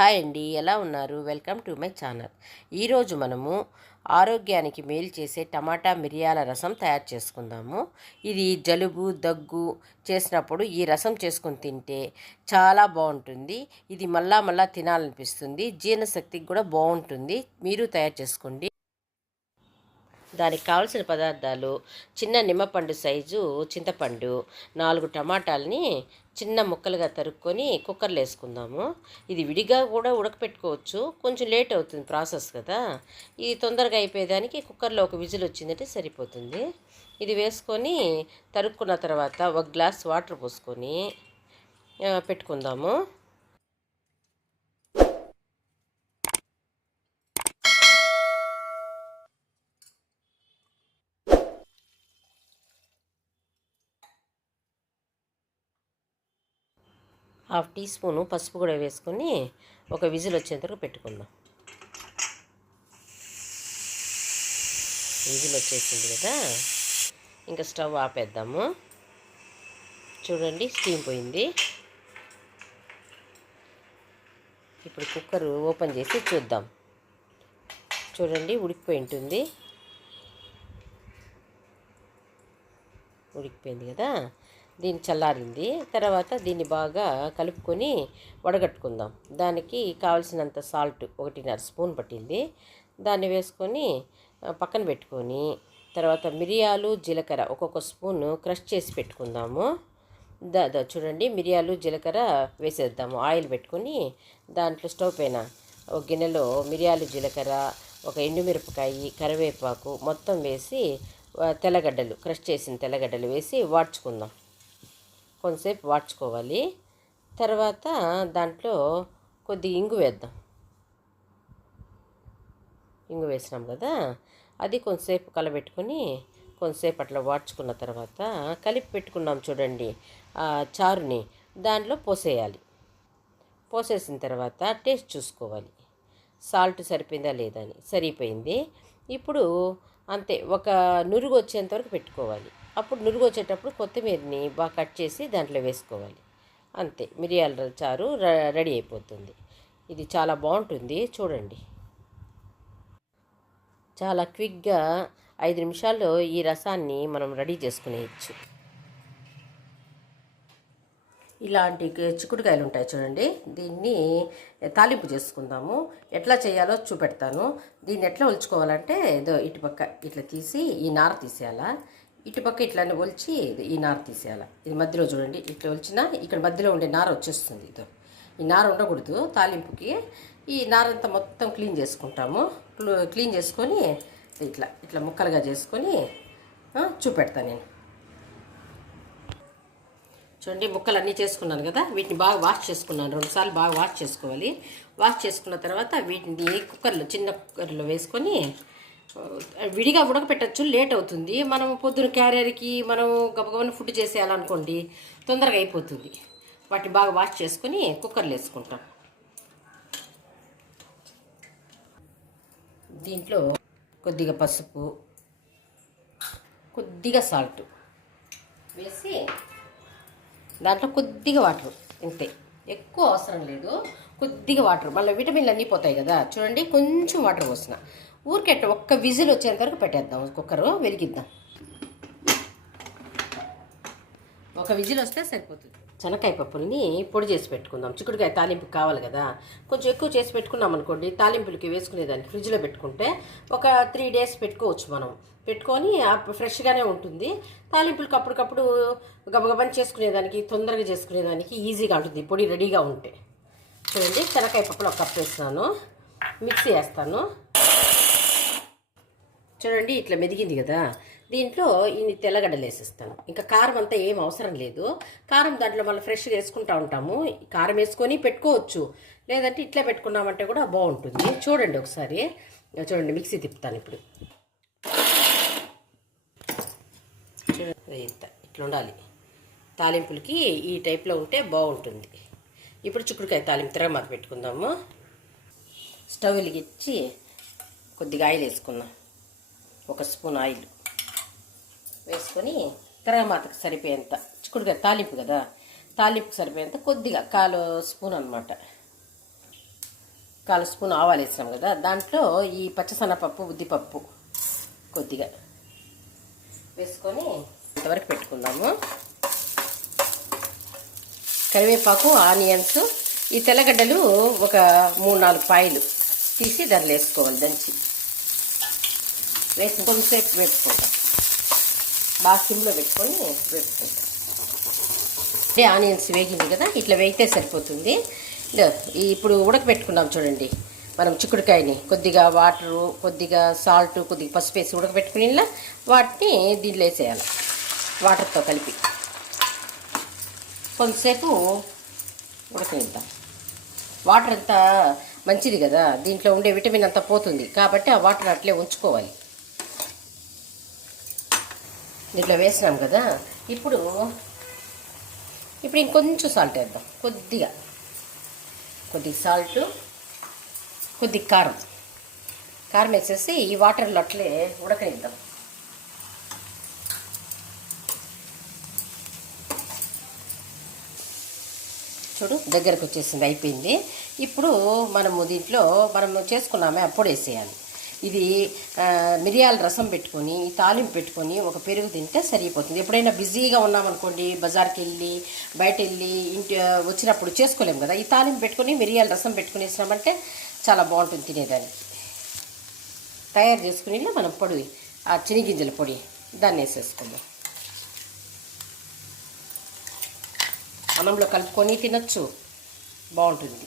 Hi అండి, ఎలా ఉన్నారు? Welcome to my channel. ఈరోజు మనము ఆరోగ్యానికి మేలు చేసే టమాటా మిరియాల రసం తయారు చేసుకుందాము. ఇది జలుబు దగ్గు చేసినప్పుడు ఈ రసం చేసుకొని తింటే చాలా బాగుంటుంది. ఇది మళ్ళా మళ్ళా తినాలనిపిస్తుంది. జీర్ణశక్తికి కూడా బాగుంటుంది. మీరు తయారు చేసుకోండి. దానికి కావలసిన పదార్థాలు: చిన్న నిమ్మపండు సైజు చింతపండు, 4 టమాటాలని చిన్న ముక్కలుగా తరుక్కొని కుక్కర్లో వేసుకుందాము. ఇది విడిగా కూడా ఉడకపెట్టుకోవచ్చు, కొంచెం లేట్ అవుతుంది ప్రాసెస్ కదా. ఇది తొందరగా అయిపోయేదానికి కుక్కర్లో ఒక విజిల్ వచ్చిందంటే సరిపోతుంది. ఇది వేసుకొని తరుక్కున్న తర్వాత ఒక గ్లాస్ వాటర్ పోసుకొని పెట్టుకుందాము. హాఫ్ టీ స్పూను పసుపు కూడా వేసుకొని ఒక విజిల్ వచ్చేంత వరకు పెట్టుకుందాం. విజిల్ వచ్చేసింది కదా, ఇంకా స్టవ్ ఆపేద్దాము. చూడండి, స్టీమ్ పోయింది. ఇప్పుడు కుక్కర్ ఓపెన్ చేసి చూద్దాం. చూడండి, ఉడికిపోయి ఉంటుంది. ఉడికిపోయింది కదా, దీన్ని చల్లారింది. తర్వాత దీన్ని బాగా కలుపుకొని వడగట్టుకుందాం. దానికి కావలసినంత సాల్ట్ 1.5 స్పూన్ పట్టింది. దాన్ని వేసుకొని పక్కన పెట్టుకొని తర్వాత మిరియాలు జీలకర్ర ఒక్కొక్క స్పూన్ క్రష్ చేసి పెట్టుకుందాము. చూడండి, మిరియాలు జీలకర్ర వేసేద్దాము. ఆయిల్ పెట్టుకొని దాంట్లో స్టవ్ పైన ఒక గిన్నెలో మిరియాలు జీలకర్ర, ఒక ఎండుమిరపకాయ, కరివేపాకు మొత్తం వేసి తెల్లగడ్డలు, క్రష్ చేసిన తెల్లగడ్డలు వేసి వాడ్చుకుందాం. కొంతసేపు వాడ్చుకోవాలి. తర్వాత దాంట్లో కొద్దిగా ఇంగు వేద్దాం. ఇంగు వేసినాం కదా, అది కొంతసేపు కలబెట్టుకొని కొంతసేపు అట్లా వాడ్చుకున్న తర్వాత కలిపి పెట్టుకున్నాం చూడండి ఆ చారుని, దాంట్లో పోసేయాలి. పోసేసిన తర్వాత టేస్ట్ చూసుకోవాలి, సాల్ట్ సరిపోయిందా లేదా అని. సరిపోయింది. ఇప్పుడు అంతే, ఒక నురుగు వచ్చేంతవరకు పెట్టుకోవాలి. అప్పుడు నురుగు వచ్చేటప్పుడు కొత్తిమీరని బాగా కట్ చేసి దాంట్లో వేసుకోవాలి. అంతే, మిరియాల చారు రెడీ అయిపోతుంది. ఇది చాలా బాగుంటుంది. చూడండి, చాలా క్విక్గా 5 నిమిషాల్లో ఈ రసాన్ని మనం రెడీ చేసుకునేయచ్చు. ఇలాంటి చిక్కుడుకాయలు ఉంటాయి చూడండి, దీన్ని తాలింపు చేసుకుందాము. ఎట్లా చేయాలో చూపెడతాను. దీన్ని ఎట్లా ఒలుచుకోవాలంటే ఏదో ఇటుపక్క ఇట్లా తీసి ఈ నార తీసేయాలా, ఇటుపక్క ఇట్లానే ఒలిచి ఈ నార తీసేయాలా. ఇది మధ్యలో చూడండి, ఇట్లా ఒలిచినా ఇక్కడ మధ్యలో ఉండే నార వచ్చేస్తుంది. ఇదో ఈ నార ఉండకూడదు తాలింపుకి. ఈ నారంతా మొత్తం క్లీన్ చేసుకుంటాము. క్లీన్ చేసుకొని ఇట్లా ఇట్లా ముక్కలుగా చేసుకొని చూపెడతాను నేను. చూడండి, ముక్కలు అన్నీ చేసుకున్నాను కదా, వీటిని బాగా వాష్ చేసుకున్నాను. 2 సార్లు బాగా వాష్ చేసుకోవాలి. వాష్ చేసుకున్న తర్వాత వీటిని కుక్కర్లో, చిన్న కుక్కర్లో వేసుకొని విడిగా ఉడకపెట్టచ్చు, లేట్ అవుతుంది. మనం పొద్దున క్యారియర్కి మనం గబగబని ఫుడ్ చేసేయాలనుకోండి, తొందరగా అయిపోతుంది. వాటిని బాగా వాష్ చేసుకొని కుక్కర్లో వేసుకుంటాం. దీంట్లో కొద్దిగా పసుపు, కొద్దిగా సాల్ట్ వేసి దాంట్లో కొద్దిగా వాటర్, ఇంతే, ఎక్కువ అవసరం లేదు. కొద్దిగా వాటర్, మళ్ళీ విటమిన్లు అన్నీ పోతాయి కదా. చూడండి, కొంచెం వాటర్ పోసిన ఊరికెట్ట ఒక్క విజిల్ వచ్చేంత వరకు పెట్టేద్దాం. కుక్కరు వెలిగిద్దాం. ఒక విజిల్ వస్తే సరిపోతుంది. శనక్కాయ పప్పుల్ని పొడి చేసి పెట్టుకుందాం. చిక్కుడుకాయ తాలింపుకి కావాలి కదా, కొంచెం ఎక్కువ చేసి పెట్టుకున్నాం అనుకోండి, తాలింపులకి వేసుకునేదానికి ఫ్రిడ్జ్లో పెట్టుకుంటే ఒక 3 డేస్ పెట్టుకోవచ్చు. మనం పెట్టుకొని ఫ్రెష్గానే ఉంటుంది. తాలింపులకి అప్పటికప్పుడు గబగబని చేసుకునేదానికి, తొందరగా చేసుకునేదానికి ఈజీగా ఉంటుంది పొడి రెడీగా ఉంటే. చూడండి, శనక్కాయ పప్పులు ఒక కప్పు వేస్తున్నాను, మిక్సీ వేస్తాను. చూడండి, ఇట్లా మెదిగింది కదా, దీంట్లో ఇన్ని తెల్లగడ్డలు వేసేస్తాను. ఇంకా కారం అంతా ఏం అవసరం లేదు. కారం దాంట్లో మళ్ళీ ఫ్రెష్గా వేసుకుంటూ ఉంటాము. కారం వేసుకొని పెట్టుకోవచ్చు, లేదంటే ఇట్లా పెట్టుకున్నామంటే కూడా బాగుంటుంది. చూడండి ఒకసారి, చూడండి, మిక్సీ తిప్పుతాను ఇప్పుడు. చూడండి, ఇట్లా ఉండాలి. తాలింపులకి ఈ టైప్లో ఉంటే బాగుంటుంది. ఇప్పుడు చిక్కుడుకాయ తాలింపు తిరగమాత పెట్టుకుందాము. స్టవ్ వెలిగించి కొద్దిగా ఆయిల్ వేసుకుందాం. 1 స్పూన్ ఆయిల్ వేసుకొని తిరగమాతకు సరిపోయేంత, చిక్కుడుకాయ తాలింపు కదా, తాలింపుకి సరిపోయేంత కొద్దిగా 1/4 స్పూన్ అనమాట 1/4 స్పూన్ ఆవాలు వేసాం కదా, దాంట్లో ఈ పచ్చసన్నపప్పు ఉద్దిపప్పు కొద్దిగా వేసుకొని ఇంతవరకు పెట్టుకుందాము. కరివేపాకు, ఆనియన్స్, ఈ తెల్లగడ్డలు ఒక 3-4 పాయలు తీసి దాంట్లో వేసుకోవాలి. దంచి వేసి కొంచెంసేపు వేపుకుంటాం. బాగా సిమ్లో పెట్టుకొని వేపుకుంటాం. అంటే ఆనియన్స్ వేగింది కదా, ఇట్లా వేగితే సరిపోతుంది. ఇప్పుడు ఉడకబెట్టుకున్నాం చూడండి మనం చిక్కుడుకాయని, కొద్దిగా వాటరు, కొద్దిగా సాల్ట్, కొద్దిగా పసుపు వేసి ఉడకబెట్టుకుని వాటిని దీంట్లో వేసేయాలి. వాటర్తో కలిపి కొంతసేపు ఉడకనిద్దాం. వాటర్ అంతా మంచిది కదా, దీంట్లో ఉండే విటమిన్ అంతా పోతుంది కాబట్టి ఆ వాటర్ అట్లే ఉంచుకోవాలి. దీంట్లో వేసినాం కదా, ఇప్పుడు ఇంకొంచెం సాల్ట్ వేద్దాం. కొద్దిగా సాల్ట్, కొద్దిగా కారం వేసేసి ఈ వాటర్లో అట్లే ఉడకనిద్దాం. చూడు దగ్గరకు వచ్చేసింది, అయిపోయింది. ఇప్పుడు మనము దీంట్లో చేసుకున్నామే అప్పుడు వేసేయాలి. ఇది మిరియాల రసం పెట్టుకొని, తాలింపు పెట్టుకొని ఒక పెరుగు తింటే సరిపోతుంది. ఎప్పుడైనా బిజీగా ఉన్నామనుకోండి, బజార్కి వెళ్ళి బయట వెళ్ళి ఇంటి వచ్చినప్పుడు చేసుకోలేము కదా, ఈ తాలింపు పెట్టుకొని మిరియాల రసం పెట్టుకుని వేసినామంటే చాలా బాగుంటుంది తినేదానికి. తయారు చేసుకుని మనం పొడి, ఆ చినిగింజల పొడి దాన్ని వేసేసుకుందాం. అన్నంలో కలుపుకొని తినచ్చు, బాగుంటుంది.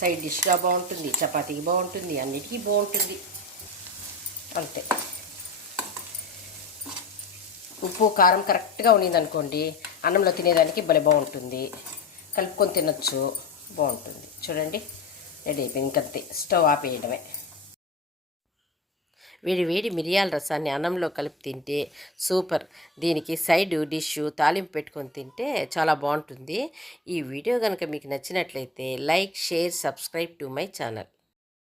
సైడ్ డిష్గా బాగుంటుంది, చపాతీకి బాగుంటుంది, అన్నిటికీ బాగుంటుంది. అంతే. ఉప్పు కారం కరెక్ట్గా ఉన్నదనుకోండి, అన్నంలో తినేదానికి భలే బాగుంటుంది. కలుపుకొని తినచ్చు, బాగుంటుంది. చూడండి రెడీ అయిపోయింది. ఇంకంతే, స్టవ్ ఆపేయడమే. వేడి మిరియాల రసాన్ని అన్నంలో కలిపి తింటే సూపర్. దీనికి సైడ్ డిష్ తాలింపు పెట్టుకొని తింటే చాలా బాగుంటుంది. ఈ వీడియో కనుక మీకు నచ్చినట్లయితే like, share, subscribe to my channel.